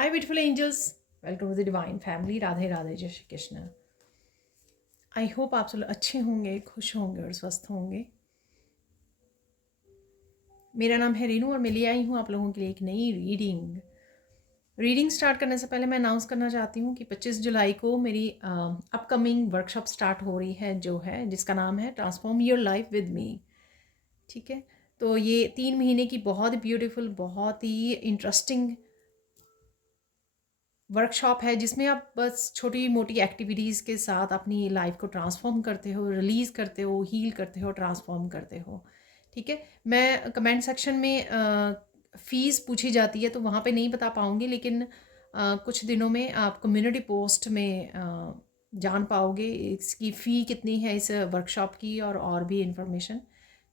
Hi beautiful angels, welcome to the divine family. Radhe Radhe, जय Shri Krishna. I hope आप सब अच्छे होंगे, खुश होंगे और स्वस्थ होंगे। मेरा नाम है रीनू और मैं ले आई हूँ आप लोगों के लिए एक नई रीडिंग स्टार्ट करने से पहले मैं अनाउंस करना चाहती हूँ कि 25 जुलाई को मेरी अपकमिंग वर्कशॉप स्टार्ट हो रही है, जो है जिसका नाम है transform your life with me. ठीक है, तो ये 3 महीने की बहुत ब्यूटीफुल, बहुत ही इंटरेस्टिंग वर्कशॉप है, जिसमें आप बस छोटी मोटी एक्टिविटीज़ के साथ अपनी लाइफ को ट्रांसफॉर्म करते हो, रिलीज़ करते हो, हील करते हो, ट्रांसफॉर्म करते हो। ठीक है, मैं कमेंट सेक्शन में फ़ीस पूछी जाती है तो वहाँ पे नहीं बता पाऊँगी, लेकिन कुछ दिनों में आप कम्युनिटी पोस्ट में जान पाओगे इसकी फ़ी कितनी है इस वर्कशॉप की, और भी इन्फॉर्मेशन।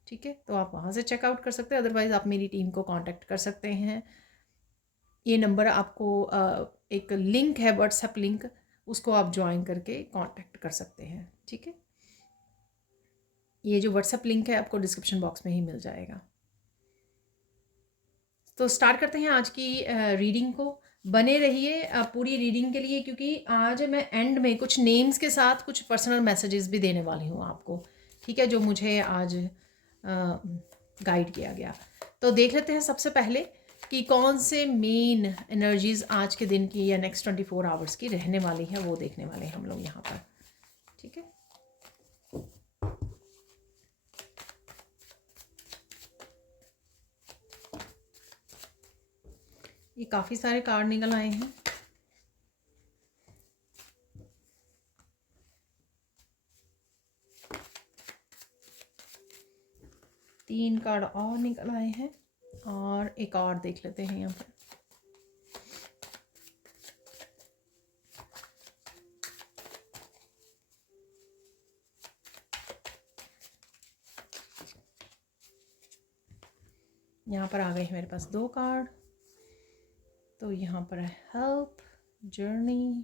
ठीक है, तो आप वहाँ से चेकआउट कर सकते हैं, अदरवाइज़ आप मेरी टीम को कांटेक्ट कर सकते हैं। ये नंबर आपको एक लिंक है, व्हाट्सएप लिंक, उसको आप ज्वाइन करके कांटेक्ट कर सकते हैं। ठीक है, ये जो व्हाट्सएप लिंक है आपको डिस्क्रिप्शन बॉक्स में ही मिल जाएगा। तो स्टार्ट करते हैं आज की रीडिंग को। बने रहिए पूरी रीडिंग के लिए, क्योंकि आज मैं एंड में कुछ नेम्स के साथ कुछ पर्सनल मैसेजेस भी देने वाली हूँ आपको। ठीक है, जो मुझे आज गाइड किया गया। तो देख लेते हैं सबसे पहले कि कौन से मेन एनर्जीज आज के दिन की या नेक्स्ट 24 आवर्स की रहने वाली है, वो देखने वाले हैं हम लोग यहाँ पर। ठीक है, ये काफ़ी सारे कार्ड निकल आए हैं। तीन कार्ड और निकल आए हैं और एक और देख लेते हैं यहाँ पर। यहाँ पर आ गए हैं मेरे पास दो कार्ड। तो यहाँ पर है help, journey,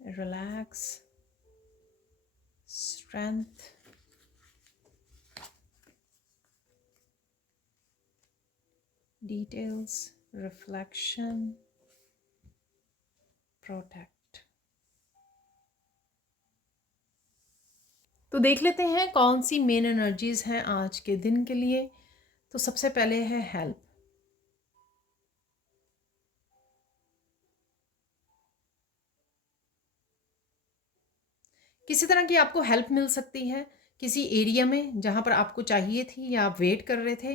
relax, strength, details, reflection, protect. तो देख लेते हैं कौन सी मेन एनर्जीज हैं आज के दिन के लिए। तो सबसे पहले है हेल्प। किसी तरह की आपको हेल्प मिल सकती है किसी एरिया में जहाँ पर आपको चाहिए थी या आप वेट कर रहे थे।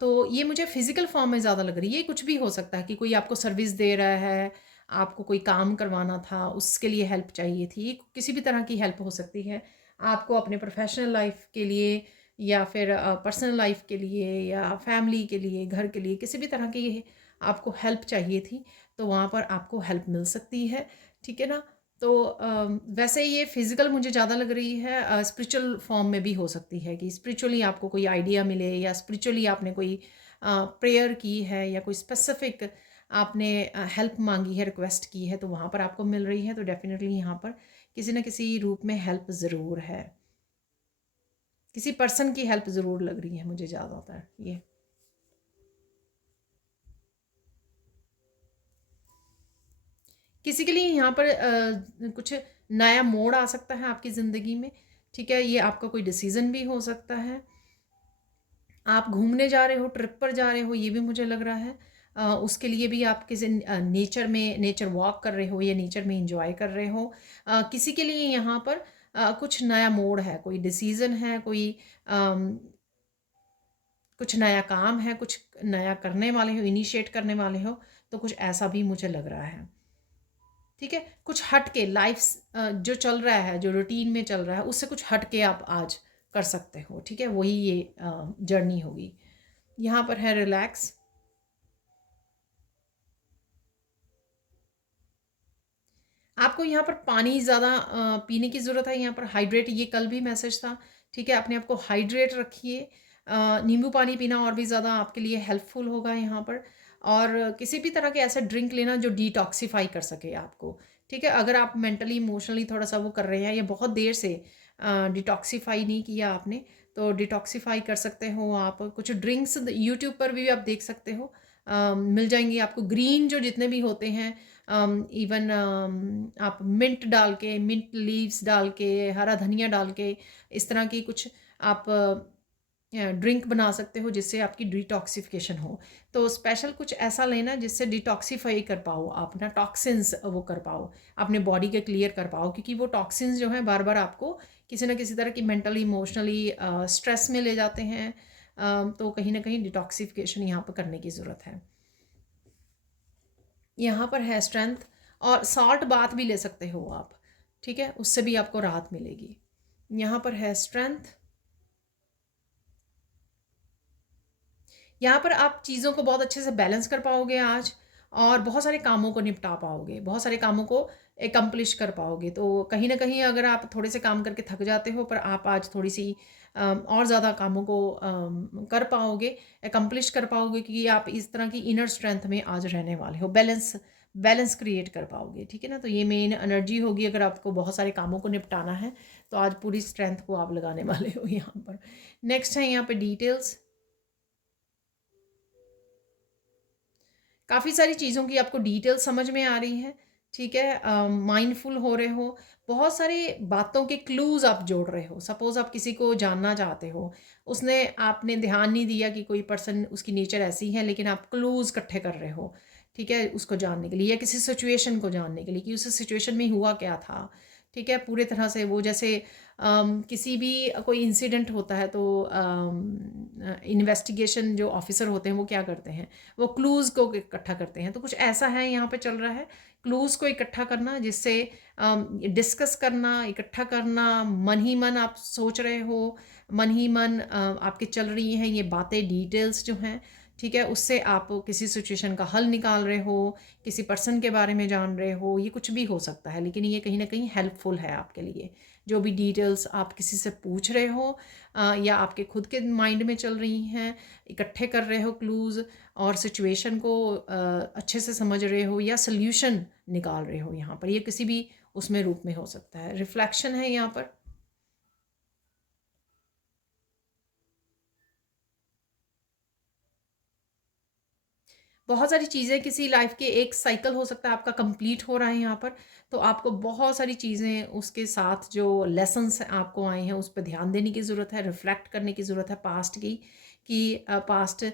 तो ये मुझे फिजिकल फॉर्म में ज़्यादा लग रही है। ये कुछ भी हो सकता है कि कोई आपको सर्विस दे रहा है, आपको कोई काम करवाना था, उसके लिए हेल्प चाहिए थी। किसी भी तरह की हेल्प हो सकती है, आपको अपने प्रोफेशनल लाइफ के लिए या फिर पर्सनल लाइफ के लिए या फैमिली के लिए, घर के लिए, किसी भी तरह की आपको हेल्प चाहिए थी, तो वहाँ पर आपको हेल्प मिल सकती है। ठीक है ना। तो वैसे ये फिज़िकल मुझे ज़्यादा लग रही है, स्पिरिचुअल फॉर्म में भी हो सकती है कि स्पिरिचुअली आपको कोई आइडिया मिले या स्पिरिचुअली आपने कोई प्रेयर की है या कोई स्पेसिफिक आपने हेल्प मांगी है, रिक्वेस्ट की है, तो वहाँ पर आपको मिल रही है। तो डेफिनेटली यहाँ पर किसी न किसी रूप में हेल्प ज़रूर है, किसी पर्सन की हेल्प ज़रूर लग रही है मुझे ज़्यादातर ये। किसी के लिए यहाँ पर कुछ नया मोड़ आ सकता है आपकी ज़िंदगी में। ठीक है, ये आपका कोई डिसीज़न भी हो सकता है। आप घूमने जा रहे हो, ट्रिप पर जा रहे हो, ये भी मुझे लग रहा है। उसके लिए भी आप किसी नेचर वॉक कर रहे हो या नेचर में इंजॉय कर रहे हो। किसी के लिए यहाँ पर कुछ नया मोड़ है, कोई डिसीज़न है, कोई अम, कुछ नया काम है, कुछ नया करने वाले हो, इनिशिएट करने वाले हो, तो कुछ ऐसा भी मुझे लग रहा है। ठीक है, कुछ हट के लाइफ जो चल रहा है, जो रूटीन में चल रहा है, उससे कुछ हट के आप आज कर सकते हो। ठीक है, वही ये जर्नी होगी। यहाँ पर है रिलैक्स, आपको यहाँ पर पानी ज़्यादा पीने की ज़रूरत है। यहाँ पर हाइड्रेट, ये कल भी मैसेज था। ठीक है, अपने आप को हाइड्रेट रखिए। नींबू पानी पीना और भी ज़्यादा आपके लिए हेल्पफुल होगा यहाँ पर। और किसी भी तरह के ऐसे ड्रिंक लेना जो डिटॉक्सीफाई कर सके आपको। ठीक है, अगर आप मेंटली इमोशनली थोड़ा सा वो कर रहे हैं या बहुत देर से डिटॉक्सीफाई नहीं किया आपने, तो डिटॉक्सिफाई कर सकते हो आप। कुछ ड्रिंक्स यूट्यूब पर भी आप देख सकते हो, मिल जाएंगी आपको, ग्रीन जो जितने भी होते हैं। इवन आप मिंट डाल के, मिंट लीव्स डाल के, हरा धनिया डाल के, इस तरह की कुछ आप ड्रिंक बना सकते हो जिससे आपकी डिटॉक्सिफिकेशन हो। तो स्पेशल कुछ ऐसा लेना जिससे डिटॉक्सिफाई कर पाओ आप ना, टॉक्सिन्स वो कर पाओ, अपने बॉडी के क्लियर कर पाओ, क्योंकि वो टॉक्सिन्स जो हैं बार बार आपको किसी ना किसी तरह की मेंटली इमोशनली स्ट्रेस में ले जाते हैं। तो कहीं ना कहीं डिटॉक्सिफिकेशन यहाँ पर करने की ज़रूरत है। यहाँ पर है स्ट्रेंथ, और सॉल्ट बाथ भी ले सकते हो आप, ठीक है, उससे भी आपको राहत मिलेगी। यहाँ पर है स्ट्रेंथ। यहाँ पर आप चीज़ों को बहुत अच्छे से बैलेंस कर पाओगे आज, और बहुत सारे कामों को निपटा पाओगे, बहुत सारे कामों को एकम्प्लिश कर पाओगे। तो कहीं ना कहीं अगर आप थोड़े से काम करके थक जाते हो, पर आप आज थोड़ी सी और ज़्यादा कामों को कर पाओगे, एकम्प्लिश कर पाओगे, क्योंकि आप इस तरह की इनर स्ट्रेंथ में आज रहने वाले हो, बैलेंस बैलेंस क्रिएट कर पाओगे, ठीक है ना। तो ये मेन एनर्जी होगी, अगर आपको बहुत सारे कामों को निपटाना है तो आज पूरी स्ट्रेंथ को आप लगाने वाले हो यहाँ पर। नेक्स्ट है यहाँ पे डिटेल्स। काफ़ी सारी चीज़ों की आपको डिटेल समझ में आ रही है, ठीक है, माइंडफुल हो रहे हो, बहुत सारी बातों के क्लूज़ आप जोड़ रहे हो। सपोज़ आप किसी को जानना चाहते हो, उसने आपने ध्यान नहीं दिया कि कोई पर्सन, उसकी नेचर ऐसी है, लेकिन आप क्लूज़ इकट्ठे कर रहे हो, ठीक है, उसको जानने के लिए, या किसी सिचुएशन को जानने के लिए कि उस सिचुएशन में हुआ क्या था, ठीक है, पूरे तरह से वो जैसे किसी भी कोई इंसिडेंट होता है तो इन्वेस्टिगेशन जो ऑफिसर होते हैं वो क्या करते हैं, वो क्लूज़ को इकट्ठा करते हैं। तो कुछ ऐसा है यहाँ पे चल रहा है, क्लूज़ को इकट्ठा करना, जिससे डिस्कस करना, इकट्ठा करना, मन ही मन आप सोच रहे हो, मन ही मन आपकी चल रही हैं ये बातें, डिटेल्स जो हैं, ठीक है, उससे आप किसी सिचुएशन का हल निकाल रहे हो, किसी पर्सन के बारे में जान रहे हो, ये कुछ भी हो सकता है, लेकिन ये कहीं ना कहीं हेल्पफुल है आपके लिए। जो भी डिटेल्स आप किसी से पूछ रहे हो, या आपके खुद के माइंड में चल रही हैं, इकट्ठे कर रहे हो क्लूज़, और सिचुएशन को अच्छे से समझ रहे हो, या सल्यूशन निकाल रहे हो यहाँ पर, ये किसी भी उसमें रूप में हो सकता है। रिफ्लेक्शन है यहाँ पर। बहुत सारी चीज़ें, किसी लाइफ के एक साइकिल हो सकता है आपका कंप्लीट हो रहा है यहाँ पर, तो आपको बहुत सारी चीज़ें उसके साथ जो लेसन्स आपको आए हैं उस पर ध्यान देने की ज़रूरत है, रिफ्लेक्ट करने की ज़रूरत है पास्ट की, कि पास्ट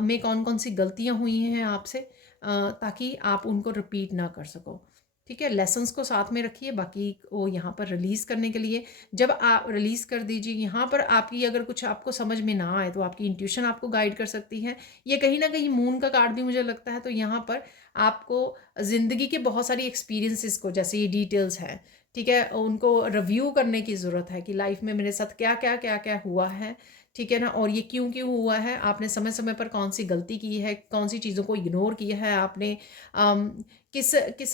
में कौन कौन सी गलतियाँ हुई हैं आपसे, ताकि आप उनको रिपीट ना कर सको, ठीक है। लेसन्स को साथ में रखिए, बाकी वो यहाँ पर रिलीज़ करने के लिए, जब आप रिलीज़ कर दीजिए यहाँ पर, आपकी अगर कुछ आपको समझ में ना आए तो आपकी इंट्यूशन आपको गाइड कर सकती है। ये कहीं ना कहीं मून का कार्ड भी मुझे लगता है, तो यहाँ पर आपको ज़िंदगी के बहुत सारी एक्सपीरियंसेस को, जैसे ये डिटेल्स हैं, ठीक है, उनको रिव्यू करने की ज़रूरत है कि लाइफ में मेरे साथ क्या क्या क्या क्या हुआ है, ठीक है ना, और ये क्यों क्यों हुआ है, आपने समय समय पर कौन सी गलती की है, कौन सी चीज़ों को इग्नोर किया है आपने, किस किस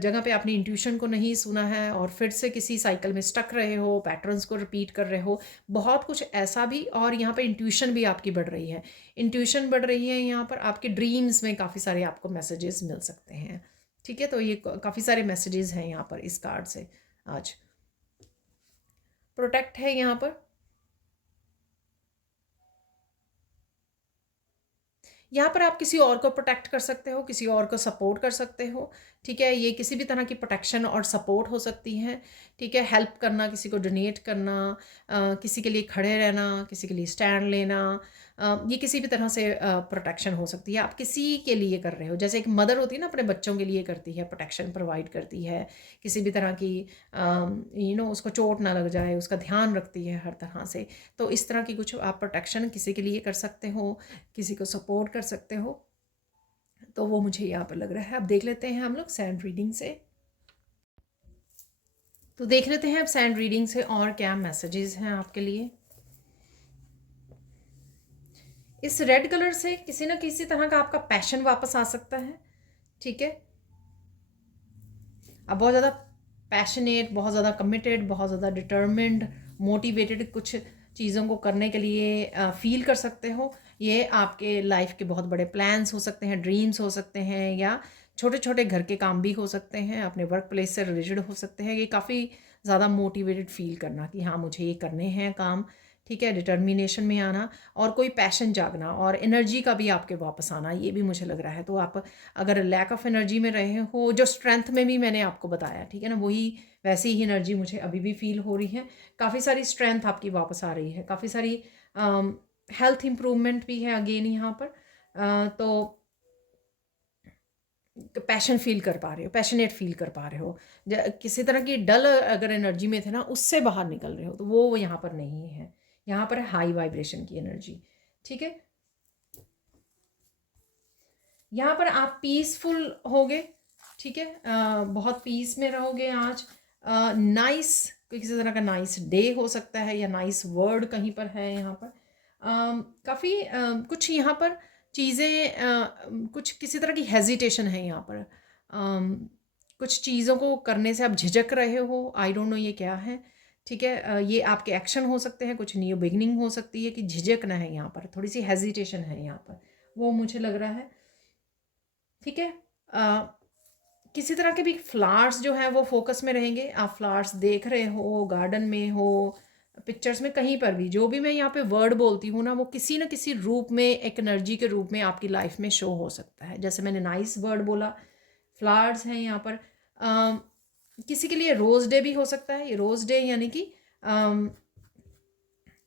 जगह पे आपने इंट्यूशन को नहीं सुना है, और फिर से किसी साइकिल में स्टक रहे हो, पैटर्न्स को रिपीट कर रहे हो, बहुत कुछ ऐसा भी। और यहाँ पे इंट्यूशन भी आपकी बढ़ रही है, इंट्यूशन बढ़ रही है यहाँ पर, आपके ड्रीम्स में काफ़ी सारे आपको मैसेजेस मिल सकते हैं, ठीक है। तो ये काफ़ी सारे मैसेजेस हैं यहाँ पर इस कार्ड से आज। प्रोटेक्ट है यहाँ पर। यहाँ पर आप किसी और को प्रोटेक्ट कर सकते हो, किसी और को सपोर्ट कर सकते हो, ठीक है, ये किसी भी तरह की प्रोटेक्शन और सपोर्ट हो सकती है, ठीक है, हेल्प करना, किसी को डोनेट करना, किसी के लिए खड़े रहना, किसी के लिए स्टैंड लेना, ये किसी भी तरह से प्रोटेक्शन हो सकती है, आप किसी के लिए कर रहे हो, जैसे एक मदर होती है ना अपने बच्चों के लिए करती है, प्रोटेक्शन प्रोवाइड करती है, किसी भी तरह की उसको चोट ना लग जाए, उसका ध्यान रखती है हर तरह से। तो इस तरह की कुछ आप प्रोटेक्शन किसी के लिए कर सकते हो, किसी को सपोर्ट कर सकते हो, तो वो मुझे यहाँ पर लग रहा है। अब देख लेते हैं हम लोग सैंड रीडिंग से। तो देख लेते हैं अब सैंड रीडिंग से और क्या मैसेजेस हैं आपके लिए। इस रेड कलर से किसी ना किसी तरह का आपका पैशन वापस आ सकता है, ठीक है, आप बहुत ज़्यादा पैशनेट, बहुत ज़्यादा कमिटेड, बहुत ज़्यादा डिटर्मिन्ड, मोटिवेटेड कुछ चीज़ों को करने के लिए फील कर सकते हो। ये आपके लाइफ के बहुत बड़े प्लान्स हो सकते हैं, ड्रीम्स हो सकते हैं, या छोटे छोटे घर के काम भी हो सकते हैं, अपने वर्क प्लेस से रिलेटेड हो सकते हैं। ये काफ़ी ज़्यादा मोटिवेटेड फील करना कि हाँ मुझे ये करने हैं काम, ठीक है, डिटर्मिनेशन में आना और कोई पैशन जागना और एनर्जी का भी आपके वापस आना, ये भी मुझे लग रहा है। तो आप अगर लैक ऑफ एनर्जी में रहे हो, जो स्ट्रेंथ में भी मैंने आपको बताया, ठीक है ना, वही वैसी ही एनर्जी मुझे अभी भी फील हो रही है। काफ़ी सारी स्ट्रेंथ आपकी वापस आ रही है, काफ़ी सारी हेल्थ इम्प्रूवमेंट भी है अगेन यहाँ पर। तो पैशन फील कर पा रहे हो, पैशनेट फील कर पा रहे हो। किसी तरह की डल अगर एनर्जी में थे ना, उससे बाहर निकल रहे हो, तो वो यहाँ पर नहीं है। यहाँ पर है हाई वाइब्रेशन की एनर्जी, ठीक है। यहाँ पर आप पीसफुल होगे, ठीक है, बहुत पीस में रहोगे आज। नाइस, किसी तरह का नाइस डे हो सकता है या नाइस वर्ड कहीं पर है यहाँ पर। काफ़ी कुछ यहाँ पर चीज़ें, कुछ किसी तरह की हेजिटेशन है यहाँ पर। कुछ चीज़ों को करने से आप झिझक रहे हो, आई डोंट नो ये क्या है, ठीक है। ये आपके एक्शन हो सकते हैं, कुछ न्यू बिगनिंग हो सकती है कि झिझकना है यहाँ पर, थोड़ी सी हेजिटेशन है यहाँ पर, वो मुझे लग रहा है, ठीक है। किसी तरह के भी फ्लावर्स जो हैं वो फोकस में रहेंगे। आप फ्लावर्स देख रहे हो, गार्डन में हो, पिक्चर्स में, कहीं पर भी, जो भी मैं यहाँ पे वर्ड बोलती हूँ ना, वो किसी न किसी रूप में, एक एनर्जी के रूप में आपकी लाइफ में शो हो सकता है। जैसे मैंने नाइस वर्ड बोला, फ्लावर्स हैं यहाँ पर। किसी के लिए रोज़ डे भी हो सकता है। ये रोज़ डे यानी कि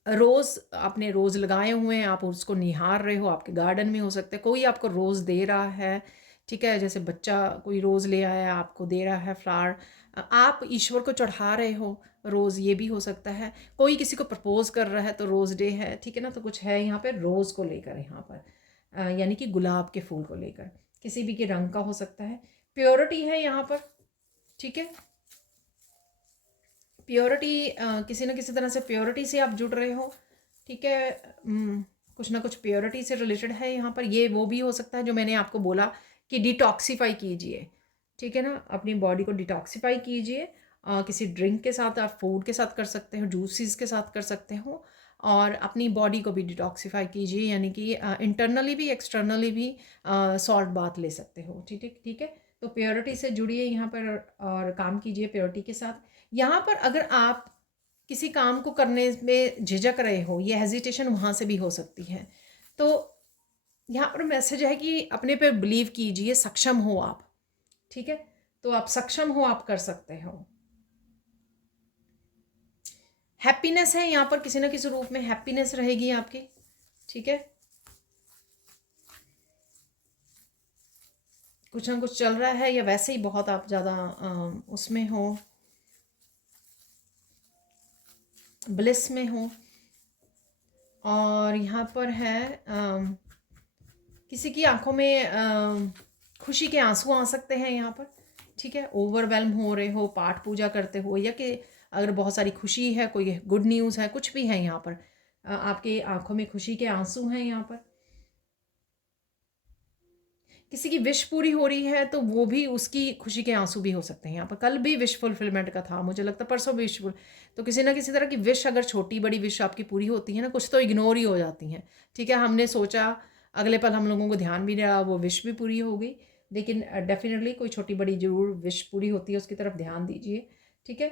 रोज़ आपने रोज़ लगाए हुए हैं, आप उसको निहार रहे हो, आपके गार्डन में हो सकता है। कोई आपको रोज़ दे रहा है, ठीक है, जैसे बच्चा कोई रोज़ ले आया आपको दे रहा है फ्लावर, आप ईश्वर को चढ़ा रहे हो रोज़, ये भी हो सकता है। कोई किसी को प्रपोज कर रहा है तो रोज़ डे है, ठीक है ना। तो कुछ है यहाँ पे रोज़ को लेकर, यहाँ पर यानी कि गुलाब के फूल को लेकर, किसी भी के रंग का हो सकता है। प्योरिटी है यहाँ पर, ठीक है। प्योरिटी, किसी न किसी तरह से प्योरिटी से आप जुड़ रहे हो, ठीक है। कुछ ना कुछ प्योरिटी से रिलेटेड है यहाँ पर। ये वो भी हो सकता है जो मैंने आपको बोला कि डिटॉक्सीफाई कीजिए, ठीक है ना, अपनी बॉडी को डिटॉक्सीफाई कीजिए। किसी ड्रिंक के साथ, आप फूड के साथ कर सकते हो, जूसेस के साथ कर सकते हो, और अपनी बॉडी को भी डिटॉक्सीफाई कीजिए, यानी कि इंटरनली भी एक्सटर्नली भी सॉल्ट बाथ ले सकते हो, ठीक है, ठीक है। तो प्योरिटी से जुड़िए यहाँ पर और काम कीजिए प्योरिटी के साथ। यहाँ पर अगर आप किसी काम को करने में झिझक रहे हो, ये हेजिटेशन वहाँ से भी हो सकती है। तो यहाँ पर मैसेज है कि अपने पे बिलीव कीजिए, सक्षम हो आप, ठीक है। तो आप सक्षम हो, आप कर सकते हो। हैप्पीनेस है यहाँ पर, किसी ना किसी रूप में हैप्पीनेस रहेगी आपकी, ठीक है। कुछ ना कुछ चल रहा है, या वैसे ही बहुत आप ज़्यादा उसमें हो, ब्लिस में हो। और यहाँ पर है किसी की आंखों में खुशी के आंसू आ सकते हैं यहाँ पर, ठीक है। ओवरवेल्म हो रहे हो पाठ पूजा करते हो, या कि अगर बहुत सारी खुशी है, कोई गुड न्यूज़ है, कुछ भी है यहाँ पर, आपके आंखों में खुशी के आंसू हैं यहाँ पर। किसी की विश पूरी हो रही है तो वो भी, उसकी खुशी के आंसू भी हो सकते हैं यहाँ पर। कल भी विश फुलफिलमेंट का था, मुझे लगता है परसों भी विश, तो किसी ना किसी तरह की विश, अगर छोटी बड़ी विश आपकी पूरी होती है ना, कुछ तो इग्नोर ही हो जाती हैं, ठीक है। हमने सोचा, अगले पल हम लोगों को ध्यान भी नहीं रहा, वो विश भी पूरी हो गई। लेकिन डेफिनेटली कोई छोटी बड़ी जरूर विश पूरी होती है, उसकी तरफ ध्यान दीजिए, ठीक है।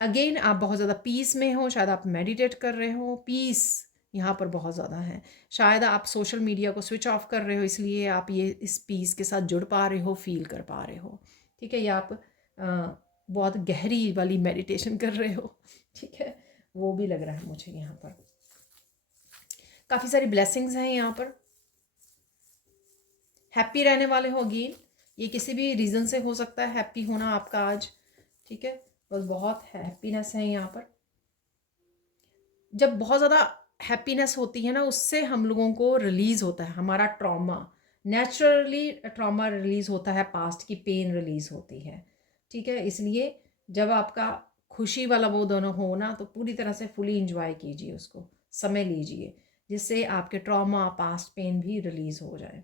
अगेन आप बहुत ज़्यादा पीस में हो, शायद आप मेडिटेट कर रहे हो, पीस यहाँ पर बहुत ज़्यादा है। शायद आप सोशल मीडिया को स्विच ऑफ कर रहे हो, इसलिए आप ये इस पीस के साथ जुड़ पा रहे हो, फील कर पा रहे हो, ठीक है। या आप बहुत गहरी वाली मेडिटेशन कर रहे हो, ठीक है, वो भी लग रहा है मुझे यहाँ पर। काफ़ी सारी ब्लेसिंग्स हैं यहाँ पर। हैप्पी रहने वाले हो अगेन, ये किसी भी रीज़न से हो सकता है हैप्पी होना आपका आज, ठीक है। बस बहुत हैप्पीनेस है यहाँ पर। जब बहुत ज़्यादा हैप्पीनेस होती है ना, उससे हम लोगों को रिलीज़ होता है हमारा ट्रॉमा, नेचुरली ट्रॉमा रिलीज़ होता है, पास्ट की पेन रिलीज़ होती है, ठीक है। इसलिए जब आपका खुशी वाला वो दोनों हो ना, तो पूरी तरह से फुली इंजॉय कीजिए उसको, समय लीजिए, जिससे आपके ट्रॉमा, पास्ट पेन भी रिलीज़ हो जाए।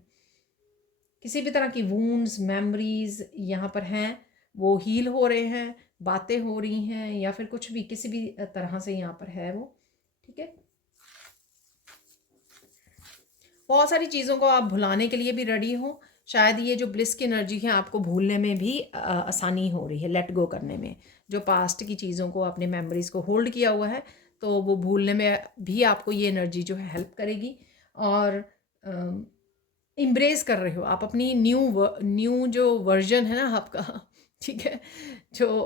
किसी भी तरह की वूंड्स, मेमोरीज यहाँ पर हैं, वो हील हो रहे हैं, बातें हो रही हैं, या फिर कुछ भी किसी भी तरह से यहाँ पर है वो, ठीक है। बहुत सारी चीज़ों को आप भुलाने के लिए भी रेडी हो। शायद ये जो ब्लिस की एनर्जी है, आपको भूलने में भी आसानी हो रही है, लेट गो करने में, जो पास्ट की चीज़ों को, अपने मेमोरीज को होल्ड किया हुआ है, तो वो भूलने में भी आपको ये एनर्जी जो है हेल्प करेगी। और एम्ब्रेस कर रहे हो आप अपनी न्यू जो वर्जन है ना आपका, ठीक है, जो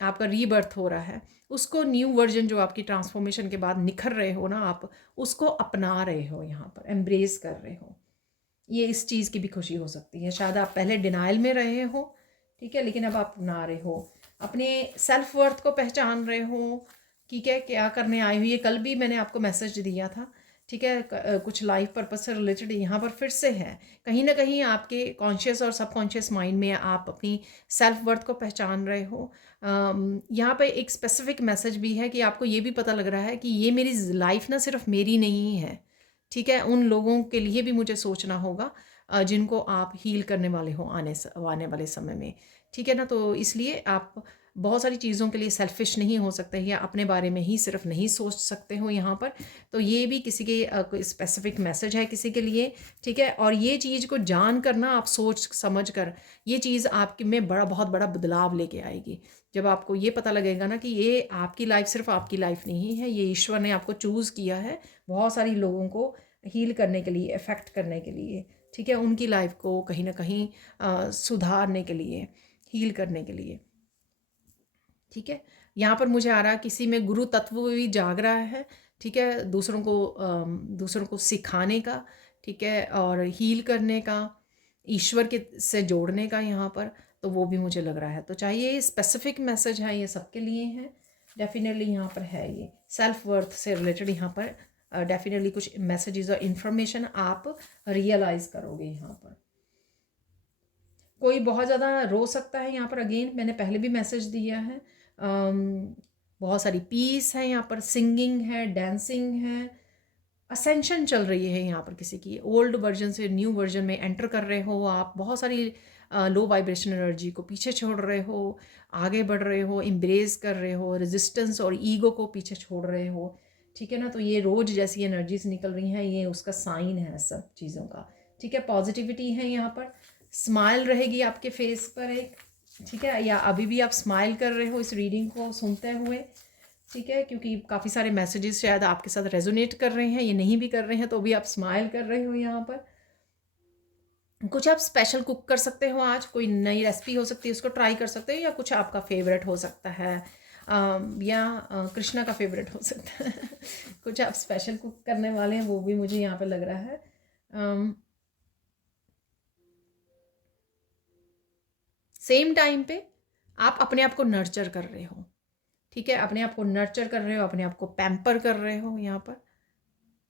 आपका रीबर्थ हो रहा है, उसको न्यू वर्जन जो आपकी ट्रांसफॉर्मेशन के बाद निखर रहे हो ना आप, उसको अपना रहे हो, यहाँ पर एम्ब्रेस कर रहे हो। ये इस चीज़ की भी खुशी हो सकती है। शायद आप पहले डिनाइल में रहे हो, ठीक है, लेकिन अब आप अपना रहे हो, अपने सेल्फ वर्थ को पहचान रहे हो, ठीक है, क्या करने आई हुई है। कल भी मैंने आपको मैसेज दिया था, ठीक है, कुछ लाइफ पर्पस से रिलेटेड यहाँ पर फिर से है। कहीं ना कहीं आपके कॉन्शियस और सबकॉन्शियस माइंड में आप अपनी सेल्फ वर्थ को पहचान रहे हो। यहाँ पे एक स्पेसिफिक मैसेज भी है कि आपको ये भी पता लग रहा है कि ये मेरी लाइफ ना सिर्फ मेरी नहीं है, ठीक है, उन लोगों के लिए भी मुझे सोचना होगा जिनको आप हील करने वाले हो आने वाले समय में, ठीक है ना। तो इसलिए आप बहुत सारी चीज़ों के लिए सेल्फिश नहीं हो सकते या अपने बारे में ही सिर्फ नहीं सोच सकते हो यहाँ पर। तो ये भी किसी के कोई स्पेसिफिक मैसेज है किसी के लिए, ठीक है। और ये चीज़ को जान कर ना आप सोच समझ कर, ये चीज़ आपके में बहुत बड़ा बदलाव लेके आएगी। जब आपको ये पता लगेगा ना कि ये आपकी लाइफ सिर्फ आपकी लाइफ नहीं है, ये ईश्वर ने आपको चूज़ किया है बहुत सारी लोगों को हील करने के लिए, इफ़ेक्ट करने के लिए, ठीक है, उनकी लाइफ को कहीं ना कहीं सुधारने के लिए, हील करने के लिए, ठीक है। यहाँ पर मुझे आ रहा है किसी में गुरु तत्व भी जाग रहा है, ठीक है, दूसरों को सिखाने का, ठीक है, और हील करने का, ईश्वर के से जोड़ने का यहाँ पर। तो वो भी मुझे लग रहा है। तो चाहे ये स्पेसिफिक मैसेज है, ये सबके लिए है, डेफिनेटली यहाँ पर है। ये सेल्फ वर्थ से रिलेटेड यहाँ पर डेफिनेटली कुछ मैसेजेस और इन्फॉर्मेशन आप रियलाइज़ करोगे यहाँ पर। कोई बहुत ज़्यादा रो सकता है यहाँ पर, अगेन मैंने पहले भी मैसेज दिया है। बहुत सारी पीस है यहाँ पर, सिंगिंग है, डांसिंग है, असेंशन चल रही है यहाँ पर किसी की, ओल्ड वर्जन से न्यू वर्जन में एंटर कर रहे हो आप। बहुत सारी लो वाइब्रेशन एनर्जी को पीछे छोड़ रहे हो, आगे बढ़ रहे हो, एम्ब्रेस कर रहे हो, रेजिस्टेंस और ईगो को पीछे छोड़ रहे हो, ठीक है ना। तो ये रोज जैसी एनर्जीज निकल रही हैं, ये उसका साइन है सब चीज़ों का, ठीक है। पॉजिटिविटी है यहाँ पर, स्माइल रहेगी आपके फेस पर एक, ठीक है, या अभी भी आप स्माइल कर रहे हो इस रीडिंग को सुनते हुए, ठीक है, क्योंकि काफ़ी सारे मैसेजेस शायद आपके साथ रेजोनेट कर रहे हैं, ये नहीं भी कर रहे हैं तो भी आप स्माइल कर रहे हो यहाँ पर। कुछ आप स्पेशल कुक कर सकते हो आज, कोई नई रेसिपी हो सकती है उसको ट्राई कर सकते हो, या कुछ आपका फेवरेट हो सकता है, या कृष्णा का फेवरेट हो सकता है। कुछ आप स्पेशल कुक करने वाले हैं, वो भी मुझे यहाँ पे लग रहा है। सेम टाइम पे आप अपने आप को नर्चर कर रहे हो, ठीक है, अपने आप को नर्चर कर रहे हो, अपने आप को पैम्पर कर रहे हो यहाँ पर,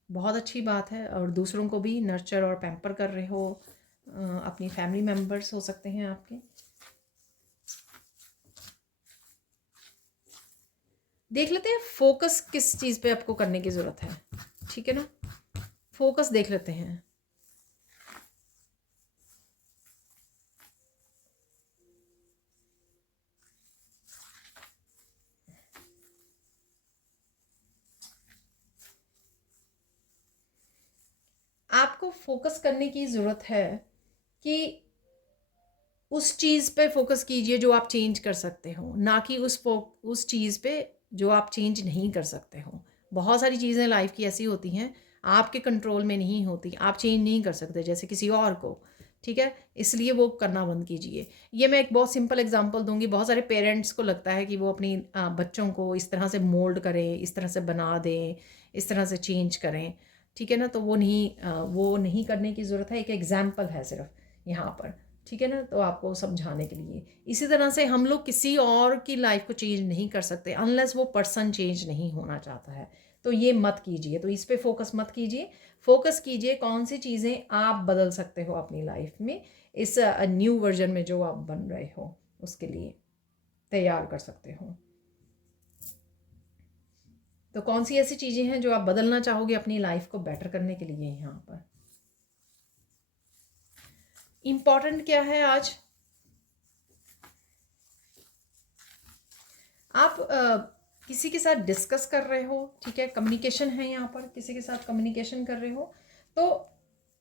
बहुत अच्छी बात है। और दूसरों को भी नर्चर और पैम्पर कर रहे हो, अपनी फैमिली मेम्बर्स हो सकते हैं आपके। देख लेते हैं फोकस किस चीज़ पे आपको करने की ज़रूरत है, ठीक है ना, फोकस देख लेते हैं। आपको फोकस करने की ज़रूरत है कि उस चीज़ पे फोकस कीजिए जो आप चेंज कर सकते हो, ना कि उस चीज़ पे जो आप चेंज नहीं कर सकते हो। बहुत सारी चीज़ें लाइफ की ऐसी होती हैं आपके कंट्रोल में नहीं होती, आप चेंज नहीं कर सकते जैसे किसी और को, ठीक है, इसलिए वो करना बंद कीजिए। ये मैं एक बहुत सिंपल एग्जांपल दूंगी। बहुत सारे पेरेंट्स को लगता है कि वो अपनी बच्चों को इस तरह से मोल्ड करें, इस तरह से बना दें, इस तरह से चेंज करें, ठीक है ना। तो वो नहीं करने की ज़रूरत है। एक एग्जाम्पल है सिर्फ यहाँ पर, ठीक है ना, तो आपको समझाने के लिए। इसी तरह से हम लोग किसी और की लाइफ को चेंज नहीं कर सकते अनलेस वो पर्सन चेंज नहीं होना चाहता है। तो ये मत कीजिए, तो इस पे फोकस मत कीजिए। फोकस कीजिए कौन सी चीज़ें आप बदल सकते हो अपनी लाइफ में, इस न्यू वर्जन में जो आप बन रहे हो उसके लिए तैयार कर सकते हो। तो कौन सी ऐसी चीज़ें हैं जो आप बदलना चाहोगे अपनी लाइफ को बेटर करने के लिए। यहाँ पर इम्पॉर्टेंट क्या है आज, आप किसी के साथ डिस्कस कर रहे हो, ठीक है, कम्युनिकेशन है यहाँ पर, किसी के साथ कम्युनिकेशन कर रहे हो तो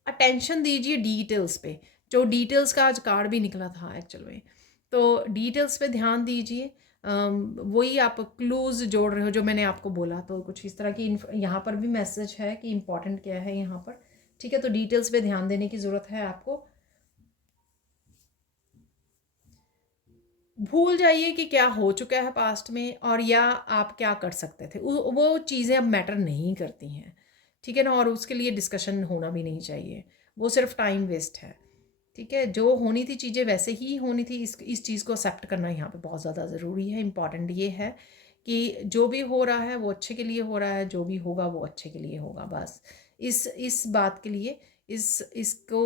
अटेंशन दीजिए डिटेल्स पे। जो डिटेल्स का आज कार्ड भी निकला था एक्चुअल में, तो डिटेल्स पे ध्यान दीजिए। वही आप क्लूज़ जोड़ रहे हो जो मैंने आपको बोला, तो कुछ इस तरह की यहाँ पर भी मैसेज है कि इम्पॉर्टेंट क्या है यहाँ पर, ठीक है। तो डिटेल्स पे ध्यान देने की ज़रूरत है आपको। भूल जाइए कि क्या हो चुका है पास्ट में, और या आप क्या कर सकते थे, वो चीज़ें अब मैटर नहीं करती हैं, ठीक है ना। और उसके लिए डिस्कशन होना भी नहीं चाहिए, वो सिर्फ टाइम वेस्ट है, ठीक है। जो होनी थी चीज़ें वैसे ही होनी थी। इस चीज़ को एक्सेप्ट करना यहाँ पे बहुत ज़्यादा ज़रूरी है। इम्पॉर्टेंट ये है कि जो भी हो रहा है वो अच्छे के लिए हो रहा है, जो भी होगा वो अच्छे के लिए होगा, बस इस बात के लिए इसको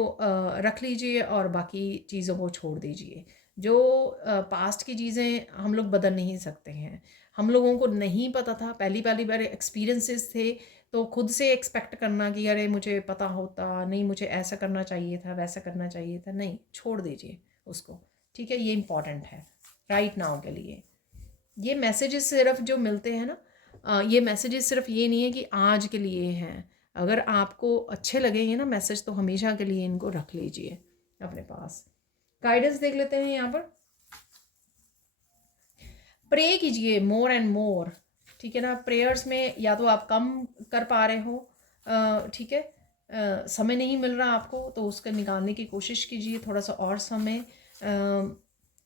रख लीजिए और बाकी चीज़ों को छोड़ दीजिए। जो पास्ट की चीज़ें हम लोग बदल नहीं सकते हैं। हम लोगों को नहीं पता था, पहली पहली बार एक्सपीरियंसेस थे, तो खुद से एक्सपेक्ट करना कि अरे मुझे पता होता, नहीं मुझे ऐसा करना चाहिए था, वैसा करना चाहिए था, नहीं, छोड़ दीजिए उसको, ठीक है। ये इम्पॉर्टेंट है राइट नाउ के लिए। ये मैसेजेस सिर्फ जो मिलते हैं ना, ये मैसेजेस सिर्फ ये नहीं है कि आज के लिए हैं। अगर आपको अच्छे लगेंगे ना मैसेज, तो हमेशा के लिए इनको रख लीजिए अपने पास। गाइडेंस देख लेते हैं यहाँ पर। प्रे कीजिए मोर एंड मोर, ठीक है ना। प्रेयर्स में या तो आप कम कर पा रहे हो, ठीक है, समय नहीं मिल रहा आपको, तो उसका निकालने की कोशिश कीजिए थोड़ा सा और समय।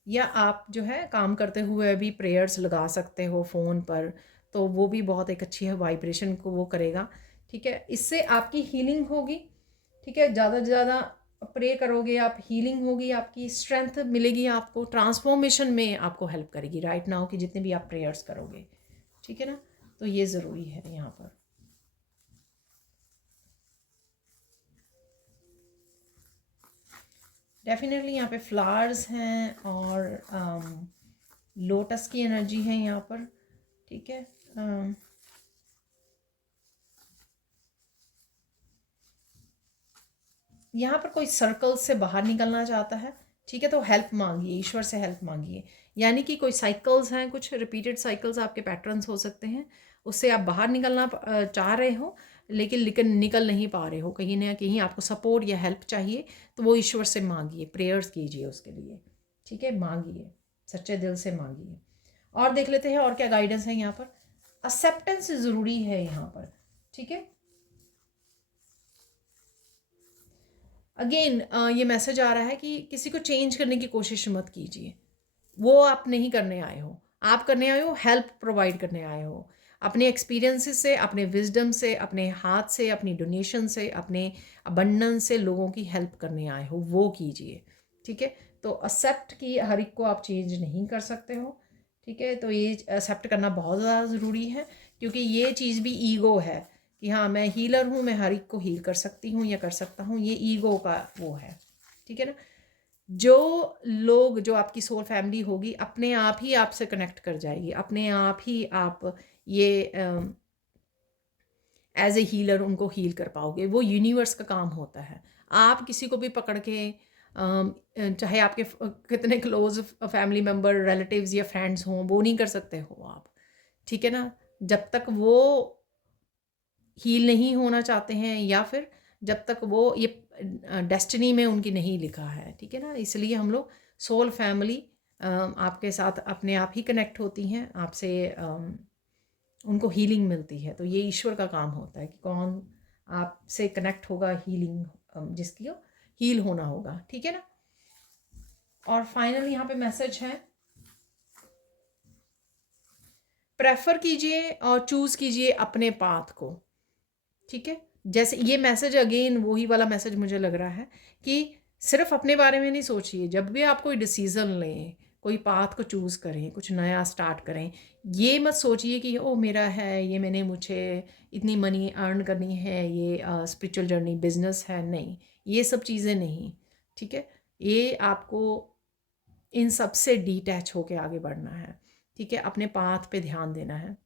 या आप जो है काम करते हुए भी प्रेयर्स लगा सकते हो फ़ोन पर, तो वो भी बहुत एक अच्छी है, वाइब्रेशन को वो करेगा, ठीक है। इससे आपकी हीलिंग होगी, ठीक है। ज़्यादा से ज़्यादा प्रे करोगे आप, हीलिंग होगी, आपकी स्ट्रेंथ मिलेगी, आपको ट्रांसफॉर्मेशन में आपको हेल्प करेगी राइट नाउ की जितने भी आप प्रेयर्स करोगे, ठीक है ना। तो ये ज़रूरी है यहाँ पर। डेफिनेटली यहाँ पे फ्लावर्स हैं और लोटस की एनर्जी है यहाँ पर, ठीक है। यहाँ पर कोई सर्कल से बाहर निकलना चाहता है, ठीक है, तो हेल्प मांगिए, ईश्वर से हेल्प मांगिए। यानी कि कोई साइकिल्स हैं, कुछ रिपीटेड साइकिल्स आपके पैटर्न्स हो सकते हैं, उससे आप बाहर निकलना चाह रहे हो, लेकिन निकल नहीं पा रहे हो, कहीं ना कहीं आपको सपोर्ट या हेल्प चाहिए, तो वो ईश्वर से मांगिए, प्रेयर्स कीजिए उसके लिए, ठीक है। मांगिए, सच्चे दिल से मांगिए। और देख लेते हैं और क्या गाइडेंस है यहाँ पर। एक्सेप्टेंस ज़रूरी है यहाँ पर, ठीक है। अगेन ये मैसेज आ रहा है कि किसी को चेंज करने की कोशिश मत कीजिए, वो आप नहीं करने आए हो, आप करने आए हो हेल्प प्रोवाइड करने आए हो, अपने एक्सपीरियंसेस से, अपने विजडम से, अपने हाथ से, अपनी डोनेशन से, अपने अबंडेंस से लोगों की हेल्प करने आए हो, वो कीजिए, ठीक है। तो एक्सेप्ट की हर एक को आप चेंज नहीं कर सकते हो, ठीक है। तो ये एक्सेप्ट करना बहुत ज़्यादा ज़रूरी है, क्योंकि ये चीज़ भी ईगो है कि हाँ मैं हीलर हूँ, मैं हर एक को हील कर सकती हूँ या कर सकता हूँ, ये ईगो का वो है, ठीक है ना। जो लोग, जो आपकी सोल फैमिली होगी, अपने आप ही आपसे कनेक्ट कर जाएगी, अपने आप ही आप ये एज ए हीलर उनको हील कर पाओगे। वो यूनिवर्स का काम होता है। आप किसी को भी पकड़ के चाहे आपके कितने क्लोज फैमिली मेम्बर, रिलेटिव्स या फ्रेंड्स हों, वो नहीं कर सकते हो आप, ठीक है ना। जब तक वो हील नहीं होना चाहते हैं, या फिर जब तक वो ये डेस्टिनी में उनकी नहीं लिखा है, ठीक है ना। इसलिए हम लोग सोल फैमिली आपके साथ अपने आप ही कनेक्ट होती हैं आपसे, उनको हीलिंग मिलती है। तो ये ईश्वर का काम होता है कि कौन आपसे कनेक्ट होगा, हीलिंग जिसकी हील होना होगा, ठीक है ना। और फाइनल यहाँ पे मैसेज है, प्रेफर कीजिए और चूज़ कीजिए अपने पाथ को, ठीक है। जैसे ये मैसेज अगेन वही वाला मैसेज मुझे लग रहा है कि सिर्फ अपने बारे में नहीं सोचिए, जब भी आप कोई डिसीज़न लें, कोई पाथ को चूज़ करें, कुछ नया स्टार्ट करें, ये मत सोचिए कि ओ मेरा है, ये मैंने मुझे इतनी मनी अर्न करनी है, ये स्पिरिचुअल जर्नी बिजनेस है, नहीं, ये सब चीज़ें नहीं, ठीक है। ये आपको इन सब से डिटैच होके आगे बढ़ना है, ठीक है। अपने पाथ पे ध्यान देना है,